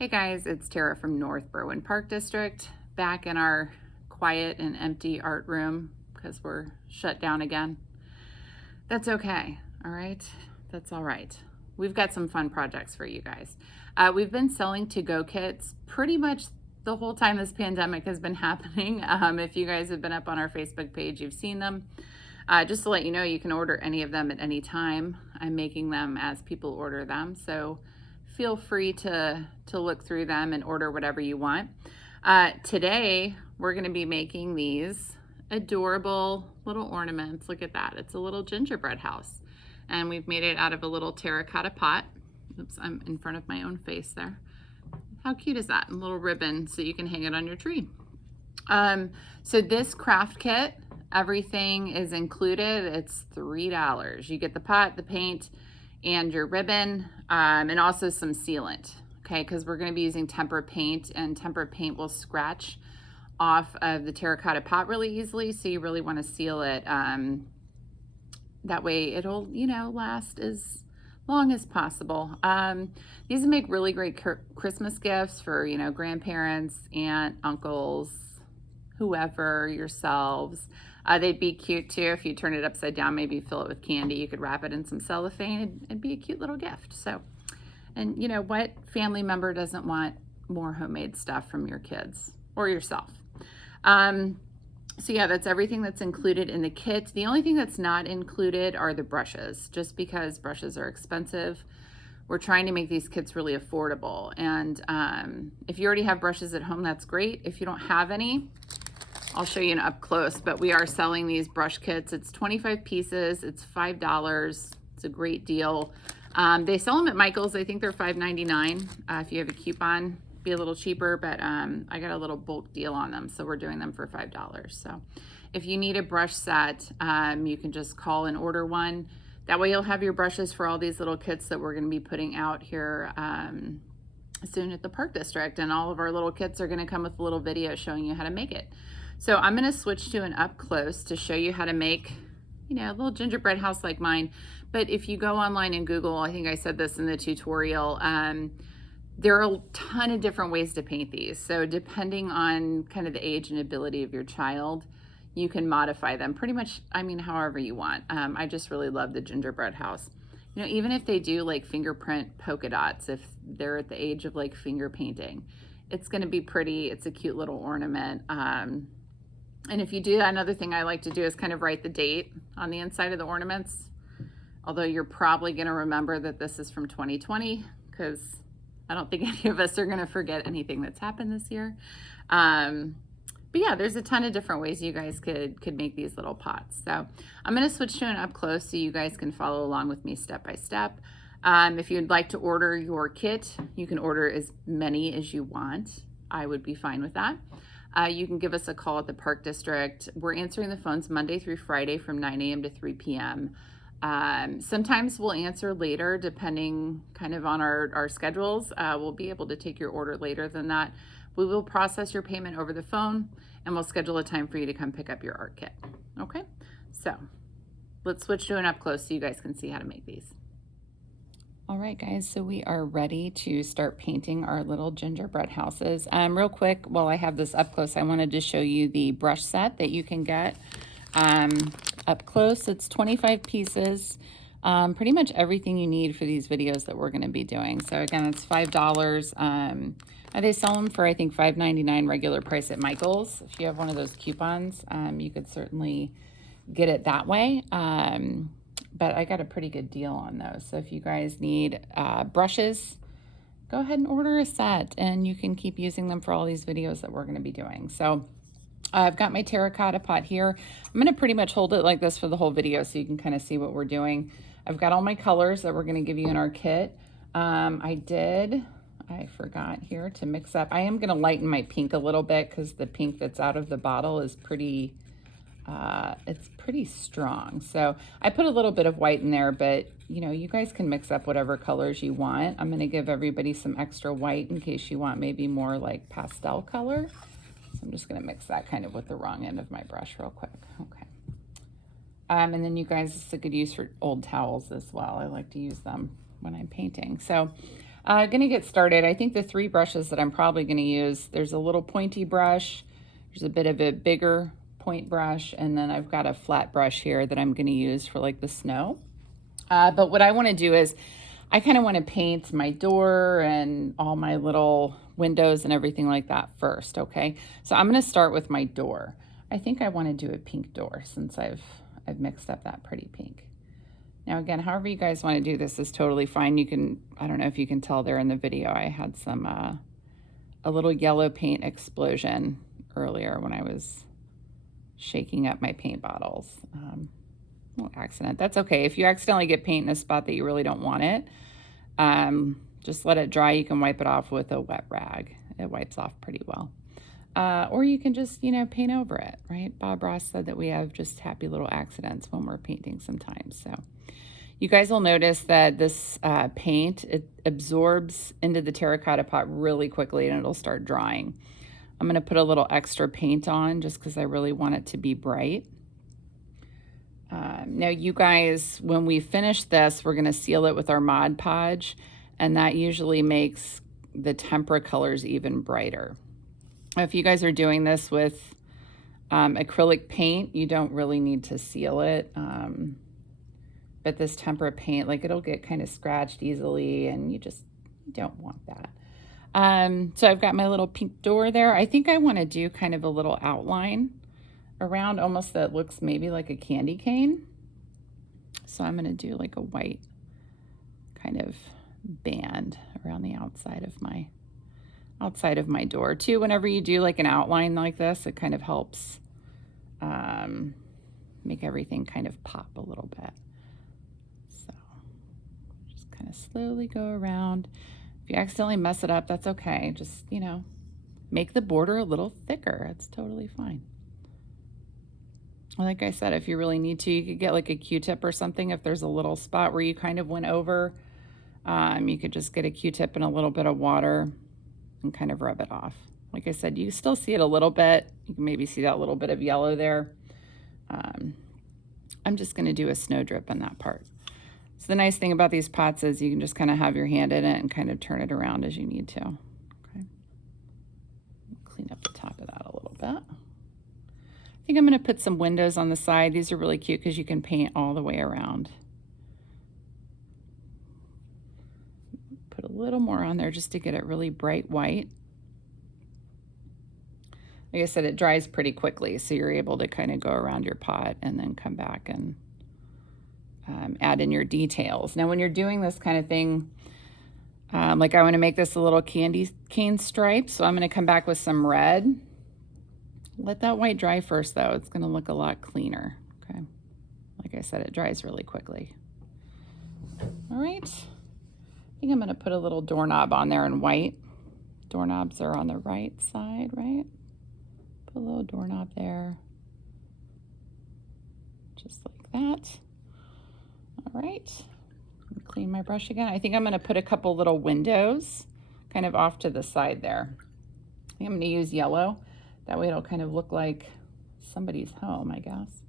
Hey guys, it's Tara from North Berwyn Park District, back in our quiet and empty art room because we're shut down again. That's okay, all right? That's all right. We've got some fun projects for you guys. We've been selling to-go kits pretty much the whole time this pandemic has been happening. If you guys have been up on our Facebook page, you've seen them. Just to let you know, you can order any of them at any time. I'm making them as people order them, so feel free to look through them and order whatever you want. Today, we're going to be making these adorable little ornaments. Look at that. It's a little gingerbread house. And we've made it out of a little terracotta pot. Oops, I'm in front of my own face there. How cute is that? A little ribbon so you can hang it on your tree. So this craft kit, everything is included. It's $3. You get the pot, the paint, and your ribbon, and also some sealant, okay? Because we're going to be using tempera paint, and tempera paint will scratch off of the terracotta pot really easily, so you really want to seal it. That way it'll, last as long as possible. These make really great Christmas gifts for, grandparents, aunt, uncles, whoever, yourselves. They'd be cute too if you turn it upside down, maybe fill it with candy. You could wrap it in some cellophane. It'd be a cute little gift. So, and you know what family member doesn't want more homemade stuff from your kids or yourself? So yeah, that's everything that's included in the kit. The only thing that's not included are the brushes, just because brushes are expensive. We're trying to make these kits really affordable. And if you already have brushes at home, that's great. If you don't have any, I'll show you an up close, but we are selling these brush kits. It's 25 pieces, it's $5. It's a great deal. They sell them at Michael's. I think they're $5.99. If you have a coupon, be a little cheaper, but I got a little bulk deal on them, so we're doing them for $5. So if you need a brush set, you can just call and order one. That way you'll have your brushes for all these little kits that we're gonna be putting out here soon at the Park District, and all of our little kits are gonna come with a little video showing you how to make it. So I'm gonna switch to an up close to show you how to make, a little gingerbread house like mine. But if you go online and Google, I think I said this in the tutorial, there are a ton of different ways to paint these. So depending on kind of the age and ability of your child, you can modify them pretty much, however you want. I just really love the gingerbread house. Even if they do like fingerprint polka dots, if they're at the age of like finger painting, it's gonna be pretty. It's a cute little ornament. And if you do that, another thing I like to do is kind of write the date on the inside of the ornaments. Although you're probably gonna remember that this is from 2020, because I don't think any of us are gonna forget anything that's happened this year. But yeah, there's a ton of different ways you guys could make these little pots. So I'm gonna switch to an up close so you guys can follow along with me step by step. If you'd like to order your kit, you can order as many as you want. I would be fine with that. You can give us a call at the Park District. We're answering the phones Monday through Friday from 9 a.m. to 3 p.m. Sometimes we'll answer later depending kind of on our schedules. We'll be able to take your order later than that. We will process your payment over the phone, and we'll schedule a time for you to come pick up your art kit. Okay, so let's switch to an up close so you guys can see how to make these. All right, guys, so we are ready to start painting our little gingerbread houses. Real quick, while I have this up close, I wanted to show you the brush set that you can get up close. It's 25 pieces, pretty much everything you need for these videos that we're gonna be doing. So again, it's $5. They sell them for, I think, $5.99 regular price at Michael's. If you have one of those coupons, you could certainly get it that way. But I got a pretty good deal on those. So if you guys need brushes, go ahead and order a set, and you can keep using them for all these videos that we're going to be doing. So I've got my terracotta pot here. I'm going to pretty much hold it like this for the whole video so you can kind of see what we're doing. I've got all my colors that we're going to give you in our kit. I forgot here to mix up. I am going to lighten my pink a little bit because the pink that's out of the bottle is pretty... it's pretty strong. So I put a little bit of white in there, but you guys can mix up whatever colors you want. I'm going to give everybody some extra white in case you want maybe more like pastel color. So I'm just going to mix that kind of with the wrong end of my brush real quick. Okay. And then you guys, it's a good use for old towels as well. I like to use them when I'm painting. So Gonna get started. I think the 3 brushes that I'm probably gonna use, there's a little pointy brush, there's a bit of a bigger point brush, and then I've got a flat brush here that I'm gonna use for like the snow. But what I wanna do is, I kind of want to paint my door and all my little windows and everything like that first, okay? So I'm going to start with my door. I think I want to do a pink door since I've mixed up that pretty pink. Now again, however you guys want to do this is totally fine. You can, I don't know if you can tell there in the video, I had some, a little yellow paint explosion earlier when I was shaking up my paint bottles. Little accident. That's okay. If you accidentally get paint in a spot that you really don't want it, just let it dry. You can wipe it off with a wet rag. It wipes off pretty well. Or you can just, you know, paint over it, right? Bob Ross said that we have just happy little accidents when we're painting sometimes. So you guys will notice that this paint, it absorbs into the terracotta pot really quickly and it'll start drying. I'm going to put a little extra paint on just because I really want it to be bright. Now you guys, when we finish this, we're going to seal it with our Mod Podge, and that usually makes the tempera colors even brighter. If you guys are doing this with acrylic paint, you don't really need to seal it. But this tempera paint, like it'll get kind of scratched easily and you just don't want that. So I've got my little pink door there. I think I want to do kind of a little outline around almost that looks maybe like a candy cane. So I'm going to do like a white kind of band around the outside of my door too. Whenever you do like an outline like this, it kind of helps make everything kind of pop a little bit. So just kind of slowly go around. If you accidentally mess it up, that's okay. Just, you know, make the border a little thicker. It's totally fine. Like I said, if you really need to, you could get like a Q-tip or something. If there's a little spot where you kind of went over, you could just get a Q-tip and a little bit of water and kind of rub it off. Like I said, you still see it a little bit. You can maybe see that little bit of yellow there. I'm just going to do a snow drip on that part. So the nice thing about these pots is you can just kind of have your hand in it and kind of turn it around as you need to. Okay. Clean up the top of that a little bit. I think I'm going to put some windows on the side. These are really cute because you can paint all the way around. Put a little more on there just to get it really bright white. Like I said, it dries pretty quickly, so you're able to kind of go around your pot and then come back and add in your details. Now, when you're doing this kind of thing, like I want to make this a little candy cane stripe, so I'm going to come back with some red. Let that white dry first, though. It's going to look a lot cleaner, okay? Like I said, it dries really quickly. All right. I think I'm going to put a little doorknob on there in white. Doorknobs are on the right side, right? Put a little doorknob there. Just like that. All right. Clean my brush again. I think I'm going to put a couple little windows kind of off to the side there. I think I'm going to use yellow. That way it'll kind of look like somebody's home, I guess,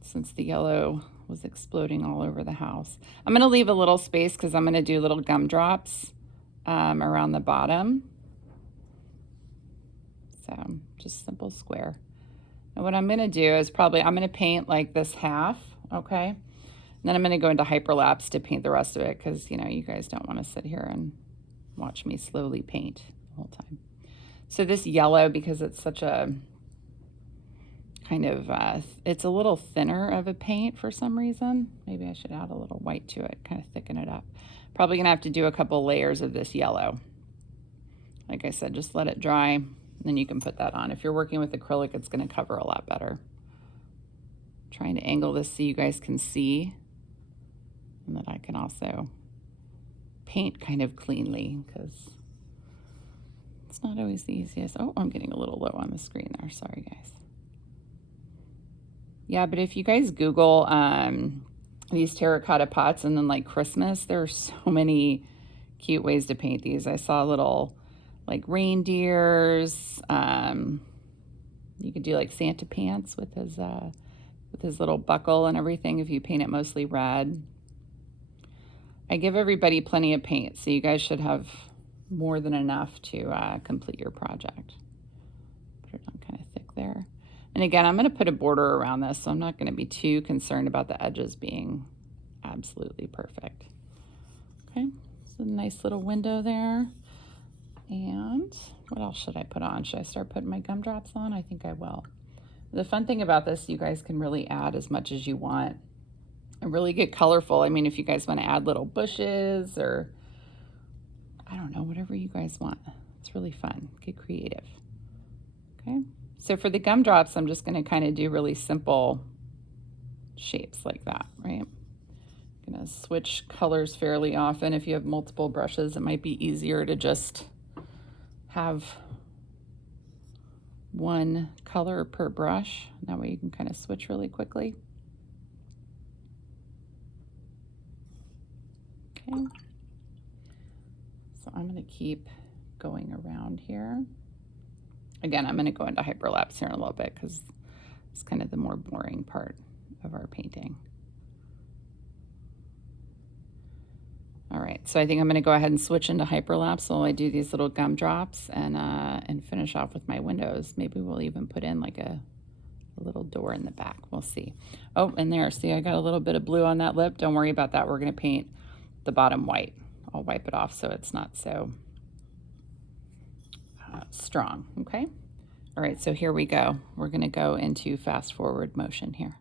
since the yellow was exploding all over the house. I'm going to leave a little space because I'm going to do little gumdrops around the bottom. So just simple square. And what I'm going to do is I'm going to paint like this half, okay? And then I'm going to go into hyperlapse to paint the rest of it because, you know, you guys don't want to sit here and watch me slowly paint the whole time. So this yellow, because it's such a kind of, it's a little thinner of a paint for some reason. Maybe I should add a little white to it, kind of thicken it up. Probably going to have to do a couple layers of this yellow. Like I said, just let it dry, and then you can put that on. If you're working with acrylic, it's going to cover a lot better. Trying to angle this so you guys can see, and that I can also paint kind of cleanly, because it's not always the easiest. Oh, I'm getting a little low on the screen there. Sorry, guys. Yeah, but if you guys Google these terracotta pots and then like Christmas, there are so many cute ways to paint these. I saw little like reindeers. You could do like Santa pants with his little buckle and everything if you paint it mostly red. I give everybody plenty of paint, so you guys should have more than enough to complete your project. Put it on kind of thick there. And again, I'm going to put a border around this, so I'm not going to be too concerned about the edges being absolutely perfect. Okay, so a nice little window there. And what else should I put on? Should I start putting my gumdrops on? I think I will. The fun thing about this, you guys can really add as much as you want and really get colorful. I mean, if you guys want to add little bushes or, I don't know, whatever you guys want. It's really fun. Get creative. Okay, so for the gumdrops, I'm just going to kind of do really simple shapes like that, right? I'm going to switch colors fairly often. If you have multiple brushes, it might be easier to just have one color per brush. That way you can kind of switch really quickly. Okay. So I'm going to keep going around here. Again, I'm going to go into hyperlapse here in a little bit because it's kind of the more boring part of our painting. All right, so I think I'm going to go ahead and switch into hyperlapse while I do these little gumdrops and finish off with my windows. Maybe we'll even put in like a little door in the back. We'll see. Oh, and there, see, I got a little bit of blue on that lip. Don't worry about that. We're going to paint the bottom white. I'll wipe it off so it's not so strong, okay? All right, so here we go. We're going to go into fast forward motion here.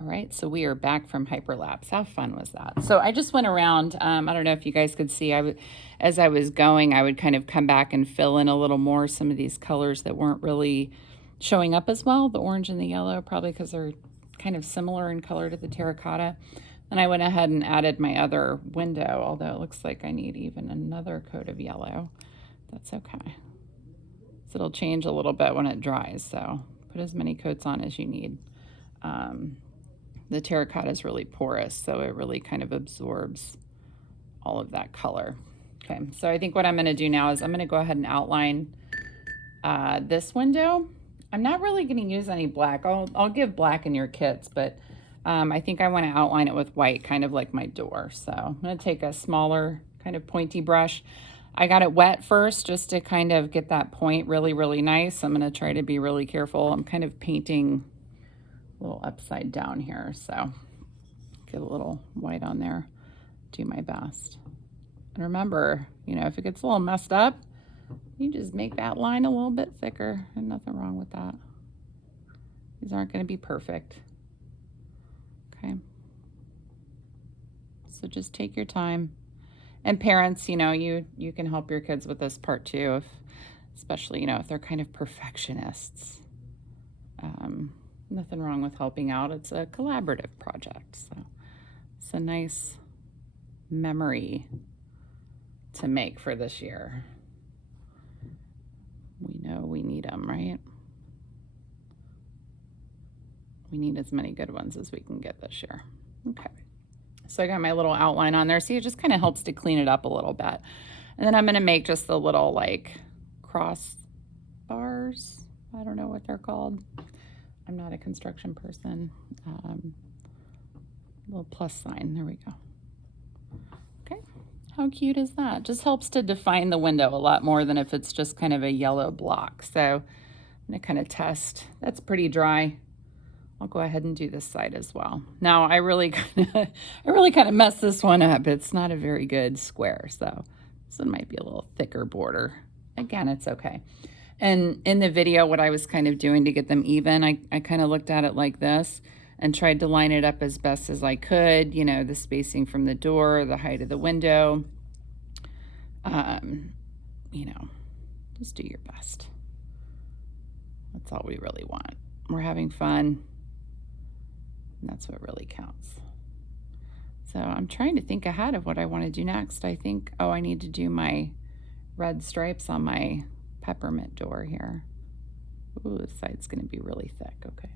All right, so we are back from hyperlapse. How fun was that? So I just went around. I don't know if you guys could see. As I was going, I would kind of come back and fill in a little more some of these colors that weren't really showing up as well. The orange and the yellow, probably because they're kind of similar in color to the terracotta. And I went ahead and added my other window, although it looks like I need even another coat of yellow. That's okay. So it'll change a little bit when it dries. So put as many coats on as you need. The terracotta is really porous, so it really kind of absorbs all of that color. Okay, so I think what I'm going to do now is I'm going to go ahead and outline this window. I'm not really going to use any black. I'll give black in your kits, but I think I want to outline it with white, kind of like my door. So I'm going to take a smaller kind of pointy brush. I got it wet first just to kind of get that point really, really nice. I'm going to try to be really careful. I'm kind of painting a little upside down here, so get a little white on there, do my best. And remember, you know, if it gets a little messed up, you just make that line a little bit thicker, and nothing wrong with that. These aren't going to be perfect. Okay, so just take your time. And parents, you know, you can help your kids with this part too, especially, you know, if they're kind of perfectionists. Nothing wrong with helping out. It's a collaborative project, so it's a nice memory to make for this year. We know we need them, right? We need as many good ones as we can get this year. Okay, so I got my little outline on there. See, it just kind of helps to clean it up a little bit. And then I'm going to make just the little like cross bars. I don't know what they're called. I'm not a construction person. Little plus sign, there we go. Okay, how cute is that? Just helps to define the window a lot more than if it's just kind of a yellow block. So I'm gonna kind of test. That's pretty dry. I'll go ahead and do this side as well. Now I really kind of messed this one up. It's not a very good square, so this one might be a little thicker border. Again, it's okay. And in the video, what I was kind of doing to get them even, I kind of looked at it like this and tried to line it up as best as I could, you know, the spacing from the door, the height of the window. You know, just do your best. That's all we really want. We're having fun. And that's what really counts. So I'm trying to think ahead of what I want to do next. I think, oh, I need to do my red stripes on my peppermint door here. Ooh, this side's going to be really thick. Okay.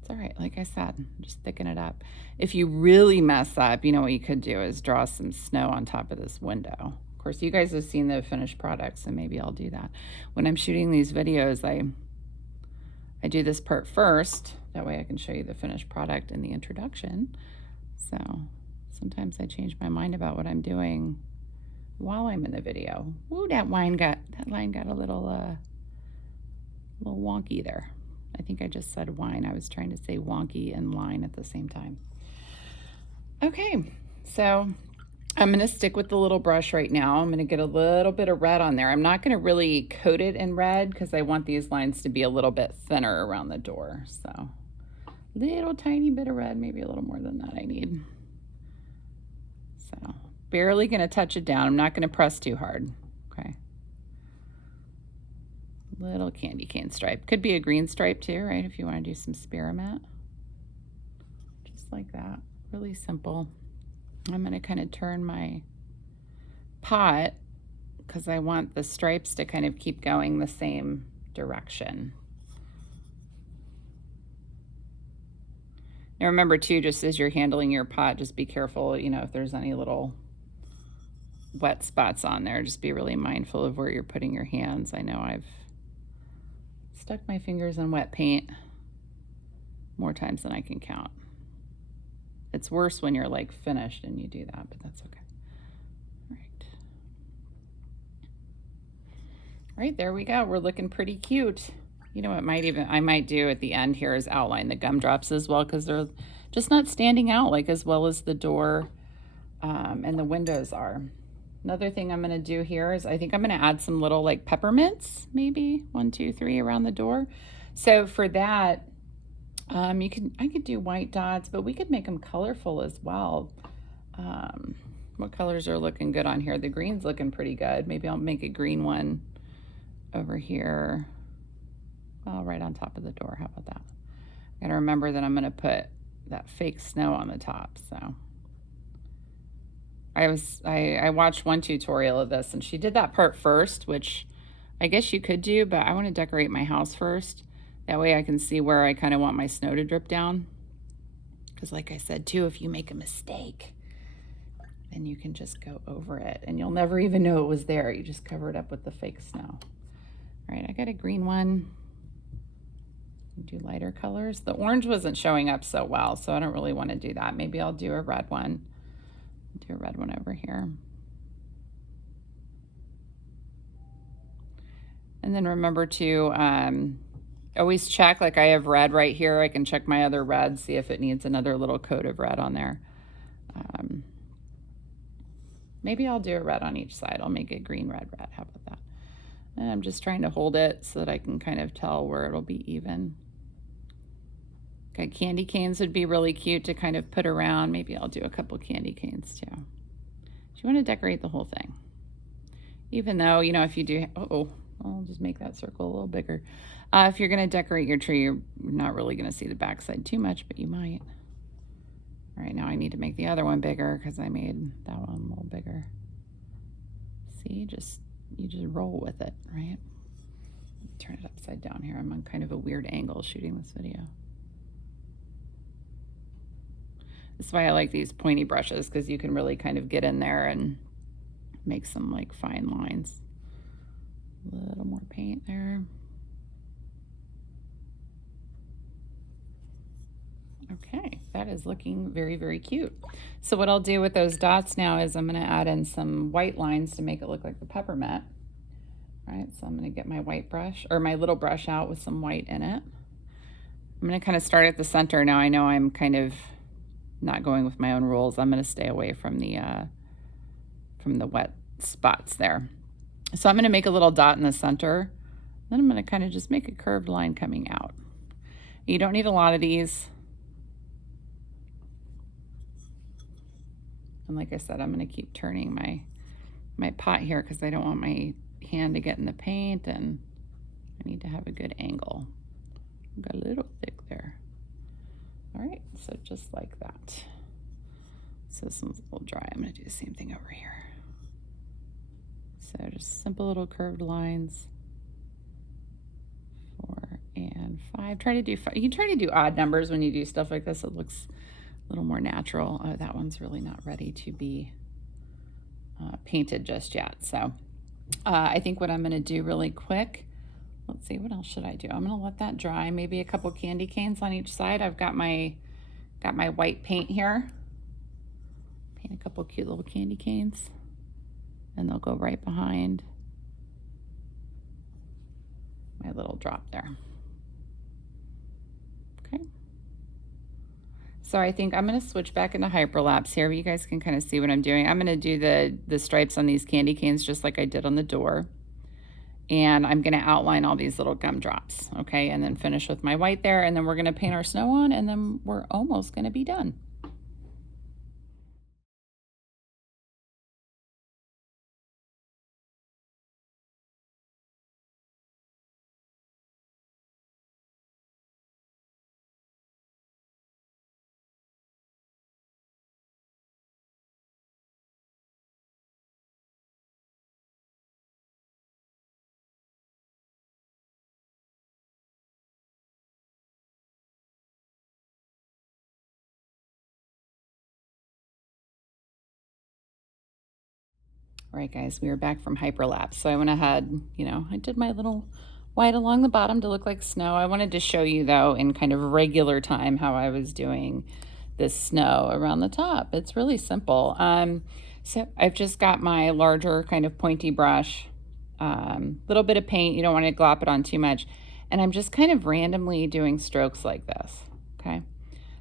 It's all right. Like I said, just thicken it up. If you really mess up, you know what you could do is draw some snow on top of this window. Of course, you guys have seen the finished product, so maybe I'll do that. When I'm shooting these videos, I do this part first. That way I can show you the finished product in the introduction. So sometimes I change my mind about what I'm doing while I'm in the video. Ooh, that line got a little wonky there. I think I just said wine. I was trying to say wonky and line at the same time. Okay, so I'm gonna stick with the little brush right now. I'm gonna get a little bit of red on there. I'm not gonna really coat it in red because I want these lines to be a little bit thinner around the door. So little tiny bit of red, maybe a little more than that I need. So barely gonna touch it down. I'm not gonna press too hard, okay? Little candy cane stripe. Could be a green stripe too, right? If you wanna do some spearmint. Just like that, really simple. I'm gonna kind of turn my pot because I want the stripes to kind of keep going the same direction. Now remember too, just as you're handling your pot, just be careful, you know, if there's any little wet spots on there, just be really mindful of where you're putting your hands. I know I've stuck my fingers in wet paint more times than I can count. It's worse when you're like finished and you do that, but that's okay. All right, there we go. We're looking pretty cute. You know what I might do at the end here is outline the gumdrops as well, because they're just not standing out like as well as the door and the windows are. Another thing I'm gonna do here is I think I'm gonna add some little like peppermints, maybe 1, 2, 3 around the door. So for that, I could do white dots, but we could make them colorful as well. What colors are looking good on here? The green's looking pretty good. Maybe I'll make a green one over here. Well, right on top of the door. How about that? I gotta remember that I'm gonna put that fake snow on the top. So I watched one tutorial of this and she did that part first, which I guess you could do, but I want to decorate my house first. That way I can see where I kind of want my snow to drip down. Because like I said too, if you make a mistake, then you can just go over it and you'll never even know it was there. You just cover it up with the fake snow. All right, I got a green one. Do lighter colors. The orange wasn't showing up so well, so I don't really want to do that. Maybe I'll do a red one. Do a red one over here. And then remember to always check, like I have red right here. I can check my other red, see if it needs another little coat of red on there. Maybe I'll do a red on each side. I'll make it green, red, red. How about that? And I'm just trying to hold it so that I can kind of tell where it'll be even. Okay, candy canes would be really cute to kind of put around. Maybe I'll do a couple candy canes too. You want to decorate the whole thing. Even though, you know, if you do, I'll just make that circle a little bigger. If you're going to decorate your tree, you're not really going to see the backside too much, but you might. All right, now I need to make the other one bigger because I made that one a little bigger. See, you just roll with it, right? Turn it upside down here. I'm on kind of a weird angle shooting this video. That's why I like these pointy brushes, because you can really kind of get in there and make some like fine lines. A little more paint there. Okay, that is looking very, very cute. So what I'll do with those dots now is I'm going to add in some white lines to make it look like the peppermint. All right, so I'm going to get my white brush, or my little brush out with some white in it. I'm going to kind of start at the center. Now I know I'm kind of not going with my own rules. I'm going to stay away from the wet spots there. So I'm going to make a little dot in the center. Then I'm going to kind of just make a curved line coming out. You don't need a lot of these. And like I said, I'm going to keep turning my pot here because I don't want my hand to get in the paint, and I need to have a good angle. Got a little thick there. All right, so just like that. So this one's a little dry. I'm gonna do the same thing over here. So just simple little curved lines. 4 and 5. Try to do 5. You can try to do odd numbers when you do stuff like this. It looks a little more natural. Oh, that one's really not ready to be painted just yet. So I think what I'm going to do really quick, let's see, what else should I do? I'm going to let that dry. Maybe a couple candy canes on each side. I've got my white paint here. Paint a couple cute little candy canes, and they'll go right behind my little drop there. Okay. So I think I'm going to switch back into hyperlapse here. You guys can kind of see what I'm doing. I'm going to do the stripes on these candy canes just like I did on the door. And I'm going to outline all these little gumdrops, okay? And then finish with my white there, and then we're going to paint our snow on, and then we're almost going to be done. All right, guys, we are back from hyperlapse. So I went ahead, I did my little white along the bottom to look like snow. I wanted to show you, though, in kind of regular time how I was doing this snow around the top. It's really simple. So I've just got my larger kind of pointy brush, little bit of paint. You don't want to glop it on too much. And I'm just kind of randomly doing strokes like this, okay?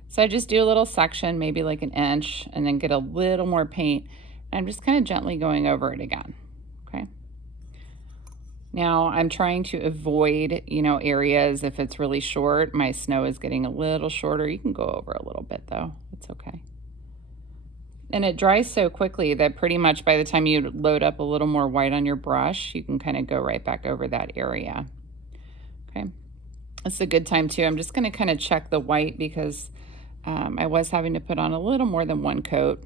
So I just do a little section, maybe like an inch, and then get a little more paint. I'm just kind of gently going over it again, okay? Now I'm trying to avoid, areas if it's really short. My snow is getting a little shorter. You can go over a little bit though, it's okay. And it dries so quickly that pretty much by the time you load up a little more white on your brush, you can kind of go right back over that area, okay? It's a good time too. I'm just gonna kind of check the white because I was having to put on a little more than one coat.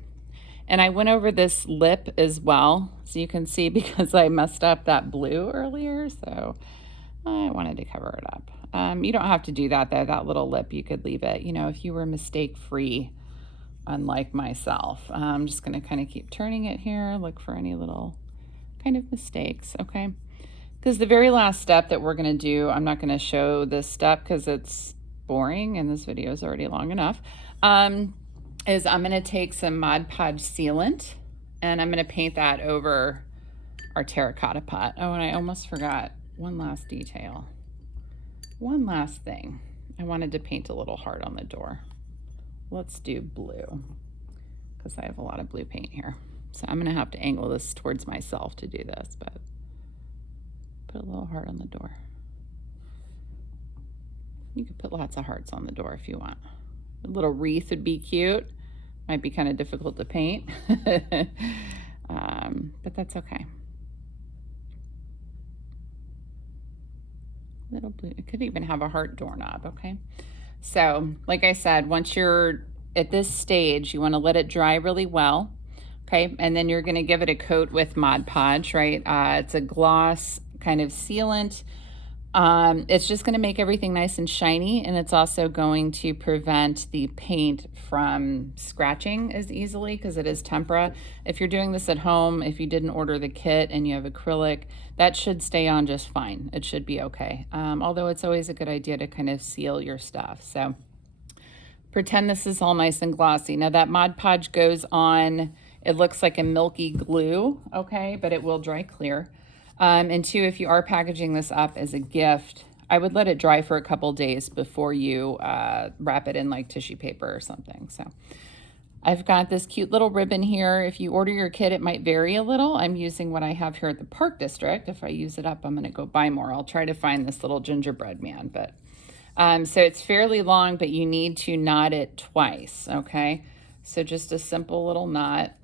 And I went over this lip as well, so you can see because I messed up that blue earlier, so I wanted to cover it up. You don't have to do that though, that little lip, you could leave it, if you were mistake-free, unlike myself. I'm just gonna kind of keep turning it here, look for any little kind of mistakes, okay? Because the very last step that we're gonna do, I'm not gonna show this step because it's boring and this video is already long enough. Is I'm going to take some Mod Podge sealant and I'm going to paint that over our Terra Cotta pot. Oh, and I almost forgot one last detail. One last thing. I wanted to paint a little heart on the door. Let's do blue because I have a lot of blue paint here. So I'm going to have to angle this towards myself to do this, but put a little heart on the door. You could put lots of hearts on the door if you want. A little wreath would be cute. Might be kind of difficult to paint, but that's okay. Little blue. It could even have a heart doorknob, okay? So, like I said, once you're at this stage, you want to let it dry really well, okay? And then you're going to give it a coat with Mod Podge, right? It's a gloss kind of sealant. It's just going to make everything nice and shiny, and it's also going to prevent the paint from scratching as easily because it is tempera. If you're doing this at home, if you didn't order the kit and you have acrylic, that should stay on just fine. It should be okay. Although it's always a good idea to kind of seal your stuff. So pretend this is all nice and glossy. Now that Mod Podge goes on, it looks like a milky glue, okay, but it will dry clear. And two, if you are packaging this up as a gift, I would let it dry for a couple days before you wrap it in like tissue paper or something. So I've got this cute little ribbon here. If you order your kit, it might vary a little. I'm using what I have here at the Park District. If I use it up, I'm going to go buy more. I'll try to find this little gingerbread man. But so it's fairly long, but you need to knot it twice, okay? So just a simple little knot.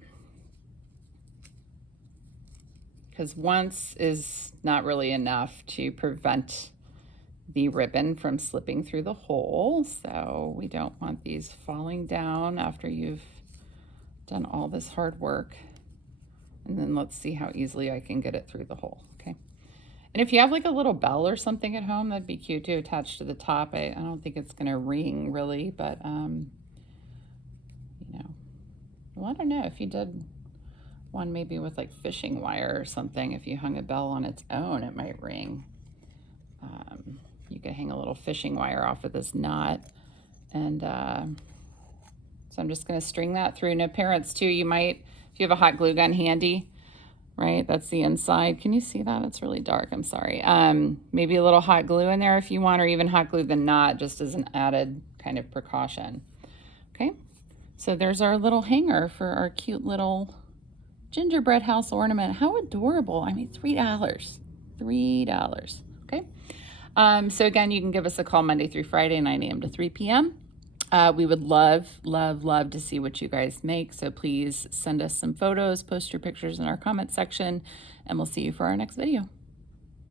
Because once is not really enough to prevent the ribbon from slipping through the hole. So we don't want these falling down after you've done all this hard work. And then let's see how easily I can get it through the hole, okay? And if you have like a little bell or something at home, that'd be cute to attach to the top. I don't think it's gonna ring really, but you know, well, I don't know if you did one maybe with like fishing wire or something, if you hung a bell on its own, it might ring. You could hang a little fishing wire off of this knot. And so I'm just gonna string that through. Now parents too, you might, if you have a hot glue gun handy, right? That's the inside. Can you see that? It's really dark, I'm sorry. Maybe a little hot glue in there if you want, or even hot glue the knot just as an added kind of precaution. Okay, so there's our little hanger for our cute little gingerbread house ornament. How adorable. I mean, $3. $3. Okay. So again, you can give us a call Monday through Friday, 9 a.m. to 3 p.m. We would love to see what you guys make. So please send us some photos, post your pictures in our comment section, and we'll see you for our next video.